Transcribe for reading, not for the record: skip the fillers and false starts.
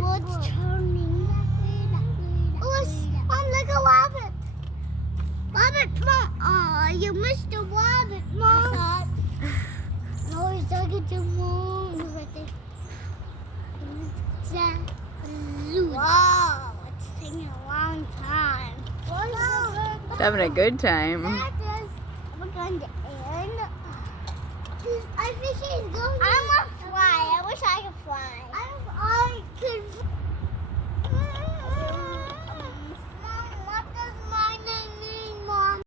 What's turning? Mom, look at Rabbit. Rabbit, Mom. Aw, you missed the rabbit, Mom. No, he's talking to Mom. Wow, it's taking a long time. Having a good time. We're going to end. I think he's going. I'm a fly. I wish I could fly. I could.